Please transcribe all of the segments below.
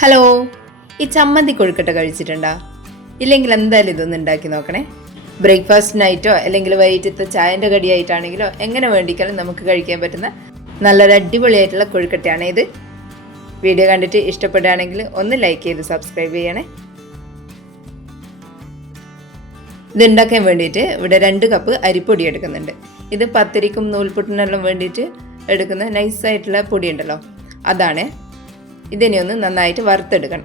Hello, ഈ ചമ്മന്തി കൊഴുക്കട്ട കഴിച്ചിട്ടുണ്ടോ? ഇല്ലെങ്കിൽ എന്തായാലും ഇതൊന്ന് ഉണ്ടാക്കി നോക്കണേ. ബ്രേക്ക്ഫാസ്റ്റിനായിട്ടോ അല്ലെങ്കിൽ വൈകിട്ടത്തെ ചായൻ്റെ കടിയായിട്ടാണെങ്കിലോ എങ്ങനെ വേണ്ടിക്കാലും നമുക്ക് കഴിക്കാൻ പറ്റുന്ന നല്ലൊരു അടിപൊളിയായിട്ടുള്ള കൊഴുക്കട്ടയാണ് ഇത്. വീഡിയോ കണ്ടിട്ട് ഇഷ്ടപ്പെടുകയാണെങ്കിൽ ഒന്ന് ലൈക്ക് ചെയ്ത് സബ്സ്ക്രൈബ് ചെയ്യണേ. ഇത് ഉണ്ടാക്കാൻ വേണ്ടിയിട്ട് ഇവിടെ 2 കപ്പ് അരിപ്പൊടി എടുക്കുന്നുണ്ട്. ഇത് പത്തിരിക്കും നൂൽപുട്ടിനെല്ലാം വേണ്ടിയിട്ട് എടുക്കുന്ന നൈസായിട്ടുള്ള പൊടി ഉണ്ടല്ലോ, അതാണ്. ഇതിനെ ഒന്ന് നന്നായിട്ട് വറുത്തെടുക്കണം.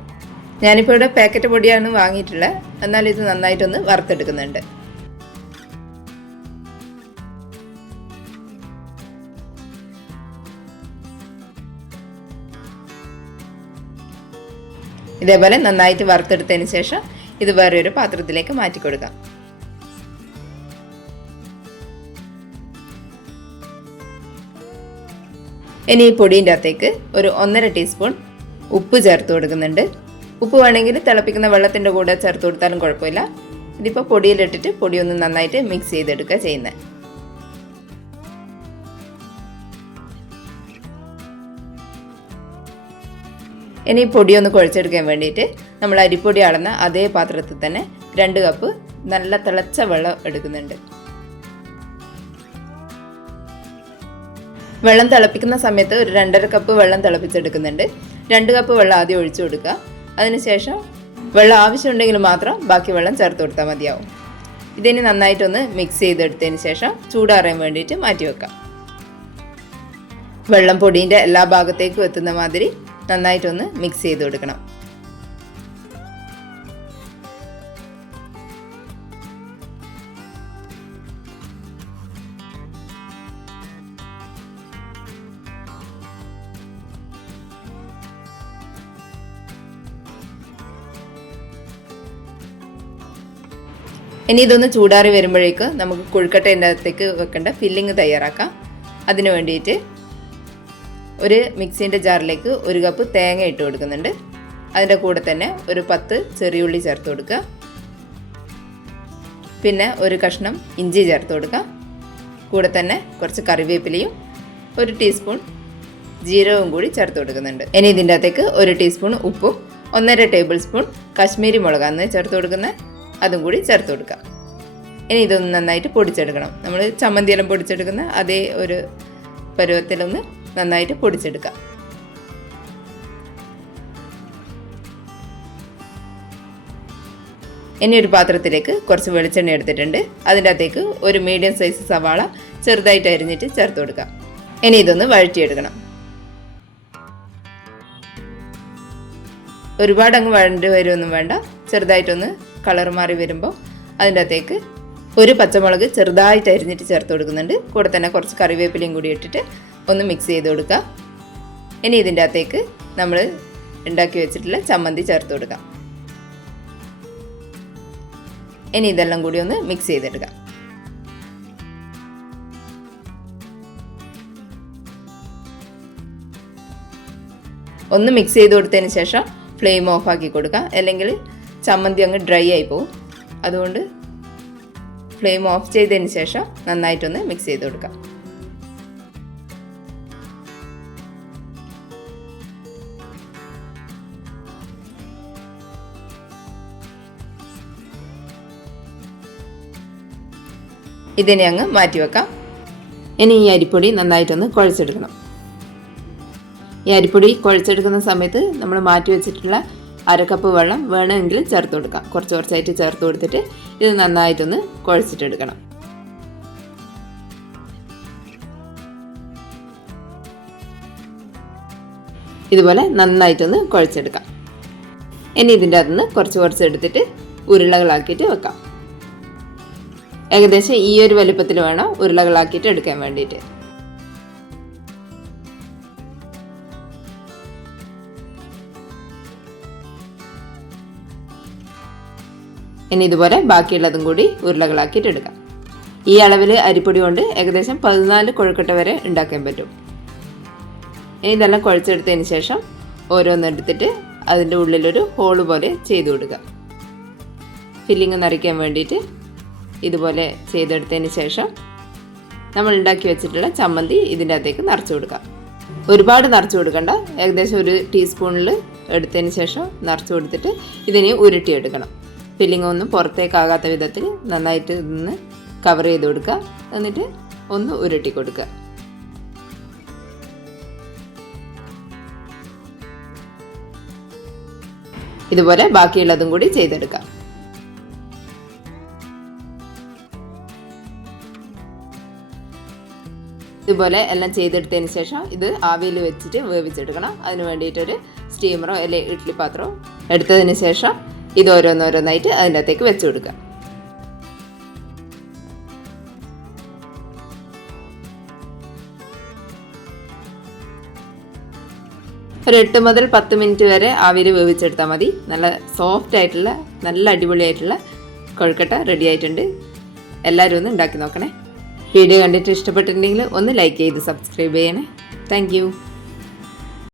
ഞാനിപ്പോൾ ഇവിടെ പാക്കറ്റ് പൊടിയാണ് വാങ്ങിയിട്ടുള്ളത്, എന്നാൽ ഇത് നന്നായിട്ടൊന്ന് വറുത്തെടുക്കുന്നുണ്ട്. ഇതേപോലെ നന്നായിട്ട് വറുത്തെടുത്തതിന് ശേഷം ഇത് വേറൊരു പാത്രത്തിലേക്ക് മാറ്റി കൊടുക്കാം. ഇനി ഈ പൊടിൻ്റെ അകത്തേക്ക് ഒരു 1.5 ടീസ്പൂൺ ഉപ്പ് ചേർത്ത് കൊടുക്കുന്നുണ്ട്. ഉപ്പ് വേണമെങ്കിൽ തിളപ്പിക്കുന്ന വെള്ളത്തിൻ്റെ കൂടെ ചേർത്ത് കൊടുത്താലും കുഴപ്പമില്ല. ഇതിപ്പോൾ പൊടിയിലിട്ടിട്ട് പൊടി ഒന്ന് നന്നായിട്ട് മിക്സ് ചെയ്തെടുക്കുക ചെയ്യുന്നത്. ഇനി പൊടി ഒന്ന് കുഴച്ചെടുക്കാൻ വേണ്ടിയിട്ട് നമ്മൾ അരിപ്പൊടി അളന്ന അതേ പാത്രത്തിൽ തന്നെ 2 കപ്പ് നല്ല തിളച്ച വെള്ളം എടുക്കുന്നുണ്ട്. വെള്ളം തിളപ്പിക്കുന്ന സമയത്ത് ഒരു 2.5 കപ്പ് വെള്ളം തിളപ്പിച്ചെടുക്കുന്നുണ്ട്. 2 കപ്പ് വെള്ളം ആദ്യം ഒഴിച്ചു കൊടുക്കുക. അതിനുശേഷം വെള്ളം ആവശ്യമുണ്ടെങ്കിൽ മാത്രം ബാക്കി വെള്ളം ചേർത്ത് കൊടുത്താൽ മതിയാവും. ഇതിന് നന്നായിട്ടൊന്ന് മിക്സ് ചെയ്തെടുത്തതിന് ശേഷം ചൂടാറാൻ വേണ്ടിയിട്ട് മാറ്റി വെക്കാം. വെള്ളം പൊടീൻ്റെ എല്ലാ ഭാഗത്തേക്കും എത്തുന്ന മാതിരി നന്നായിട്ടൊന്ന് മിക്സ് ചെയ്ത് കൊടുക്കണം. ഇനി ഇതൊന്ന് ചൂടാറി വരുമ്പോഴേക്ക് നമുക്ക് കൊഴുക്കട്ടേൻ്റെ അകത്തേക്ക് വെക്കേണ്ട ഫില്ലിങ് തയ്യാറാക്കാം. അതിന് വേണ്ടിയിട്ട് ഒരു മിക്സിൻ്റെ ജാറിലേക്ക് 1 കപ്പ് തേങ്ങ ഇട്ട് കൊടുക്കുന്നുണ്ട്. അതിൻ്റെ കൂടെ തന്നെ ഒരു 10 ചെറിയുള്ളി ചേർത്ത് കൊടുക്കുക. പിന്നെ ഒരു കഷ്ണം ഇഞ്ചി ചേർത്ത് കൊടുക്കുക. കൂടെ തന്നെ കുറച്ച് കറിവേപ്പിലയും 1 ടീസ്പൂൺ ജീരകവും കൂടി ചേർത്ത് കൊടുക്കുന്നുണ്ട്. ഇനി ഇതിൻ്റെ അകത്തേക്ക് 1 ടീസ്പൂൺ ഉപ്പും 1.5 ടേബിൾ സ്പൂൺ കാശ്മീരി മുളകാണ് ചേർത്ത് കൊടുക്കുന്നത്. അതും കൂടി ചേർത്ത് കൊടുക്കാം. ഇനി ഇതൊന്ന് നന്നായിട്ട് പൊടിച്ചെടുക്കണം. നമ്മൾ ചമ്മന്തിയെല്ലാം പൊടിച്ചെടുക്കുന്ന അതേ ഒരു പരുവത്തിലൊന്ന് നന്നായിട്ട് പൊടിച്ചെടുക്കാം. ഇനി ഒരു പാത്രത്തിലേക്ക് കുറച്ച് വെളിച്ചെണ്ണ എടുത്തിട്ടുണ്ട്. അതിൻ്റെ അകത്തേക്ക് ഒരു മീഡിയം സൈസ് സവാള ചെറുതായിട്ട് അരിഞ്ഞിട്ട് ചേർത്ത് കൊടുക്കാം. ഇനി ഇതൊന്ന് വഴറ്റിയെടുക്കണം. ഒരുപാട് അങ്ങ് വഴണ്ടി വരുമൊന്നും വേണ്ട. ചെറുതായിട്ടൊന്ന് കളർ മാറി വരുമ്പോൾ അതിൻ്റെ അകത്തേക്ക് ഒരു പച്ചമുളക് ചെറുതായിട്ട് അരിഞ്ഞിട്ട് ചേർത്ത് കൊടുക്കുന്നുണ്ട്. കൂടെ തന്നെ കുറച്ച് കറിവേപ്പിലയും കൂടി ഇട്ടിട്ട് ഒന്ന് മിക്സ് ചെയ്ത് കൊടുക്കുക. ഇനി ഇതിൻ്റെ അകത്തേക്ക് നമ്മൾ ഉണ്ടാക്കി വെച്ചിട്ടുള്ള ചമ്മന്തി ചേർത്ത് കൊടുക്കാം. ഇനി ഇതെല്ലാം കൂടി ഒന്ന് മിക്സ് ചെയ്തെടുക്കാം. ഒന്ന് മിക്സ് ചെയ്ത് കൊടുത്തതിന് ശേഷം ഫ്ലെയിം ഓഫാക്കി കൊടുക്കുക, അല്ലെങ്കിൽ ചമ്മന്തി അങ്ങ് ഡ്രൈ ആയി പോകും. അതുകൊണ്ട് ഫ്ലെയിം ഓഫ് ചെയ്തതിന് ശേഷം നന്നായിട്ടൊന്ന് മിക്സ് ചെയ്ത് കൊടുക്കാം. ഇതിനെ അങ്ങ് മാറ്റി വെക്കാം. ഇനി ഈ അരിപ്പൊടി നന്നായിട്ടൊന്ന് കുഴച്ചെടുക്കണം. ഈ അരിപ്പൊടി കുഴച്ചെടുക്കുന്ന സമയത്ത് നമ്മൾ മാറ്റി വെച്ചിട്ടുള്ള 1/2 കപ്പ് വെള്ളം വേണമെങ്കിൽ ചേർത്ത് കൊടുക്കാം. കുറച്ചായിട്ട് ചേർത്ത് കൊടുത്തിട്ട് ഇത് നന്നായിട്ടൊന്ന് കുഴച്ചിട്ടെടുക്കണം. ഇതുപോലെ നന്നായിട്ടൊന്ന് കുഴച്ചെടുക്കാം. ഇനി ഇതിൻ്റെ അകത്തുനിന്ന് കുറച്ച് എടുത്തിട്ട് ഉരുളകളാക്കിയിട്ട് വെക്കാം. ഏകദേശം ഈ ഒരു വലുപ്പത്തിൽ വേണം ഉരുളകളാക്കിയിട്ട് എടുക്കാൻ വേണ്ടിയിട്ട്. ഇനി ഇതുപോലെ ബാക്കിയുള്ളതും കൂടി ഉരുളകളാക്കിയിട്ട് എടുക്കാം. ഈ അളവിൽ അരിപ്പൊടി കൊണ്ട് ഏകദേശം 14 കൊഴുക്കട്ട വരെ ഉണ്ടാക്കാൻ പറ്റും. ഇനി ഇതെല്ലാം കുഴച്ചെടുത്തതിന് ശേഷം ഓരോന്നെടുത്തിട്ട് അതിൻ്റെ ഉള്ളിലൊരു ഹോള് പോലെ ചെയ്ത് കൊടുക്കുക. ഫില്ലിങ് നിറയ്ക്കാൻ വേണ്ടിയിട്ട് ഇതുപോലെ ചെയ്തെടുത്തതിന് ശേഷം നമ്മൾ ഉണ്ടാക്കി വെച്ചിട്ടുള്ള ചമ്മന്തി ഇതിൻ്റെ അകത്തേക്ക് നിറച്ച് കൊടുക്കാം. ഒരുപാട് നിറച്ച് കൊടുക്കണ്ട, ഏകദേശം ഒരു ടീസ്പൂണിൽ എടുത്തതിന് ശേഷം നിറച്ച് കൊടുത്തിട്ട് ഇതിനെ ഉരുട്ടിയെടുക്കണം. ഫില്ലിംഗ് ഒന്നും പുറത്തേക്കാകാത്ത വിധത്തിൽ നന്നായിട്ട് ഇതൊന്ന് കവർ ചെയ്ത് കൊടുക്കുക. എന്നിട്ട് ഒന്ന് ഉരുട്ടി കൊടുക്കുക. ഇതുപോലെ ബാക്കിയുള്ളതും കൂടി ചെയ്തെടുക്കാം. ഇതുപോലെ എല്ലാം ചെയ്തെടുത്തതിന് ശേഷം ഇത് ആവിയിൽ വെച്ചിട്ട് വേവിച്ചെടുക്കണം. അതിന് വേണ്ടിയിട്ടൊരു സ്റ്റീമറോ അല്ലെങ്കിൽ ഇഡ്ഡലി പാത്രമോ എടുത്തതിന് ശേഷം ഇത് ഓരോന്നോരോന്നായിട്ട് അതിൻ്റെ അകത്തേക്ക് വെച്ച് കൊടുക്കുക. ഒരു 8 മുതൽ 10 മിനിറ്റ് വരെ ആവിയിൽ വേവിച്ചെടുത്താൽ മതി. നല്ല സോഫ്റ്റ് ആയിട്ടുള്ള നല്ല അടിപൊളിയായിട്ടുള്ള കൊഴുക്കട്ട റെഡി ആയിട്ടുണ്ട്. എല്ലാവരും ഒന്ന് ഉണ്ടാക്കി നോക്കണേ. വീഡിയോ കണ്ടിട്ട് ഇഷ്ടപ്പെട്ടിട്ടുണ്ടെങ്കിൽ ഒന്ന് ലൈക്ക് ചെയ്ത് സബ്സ്ക്രൈബ് ചെയ്യണേ. താങ്ക്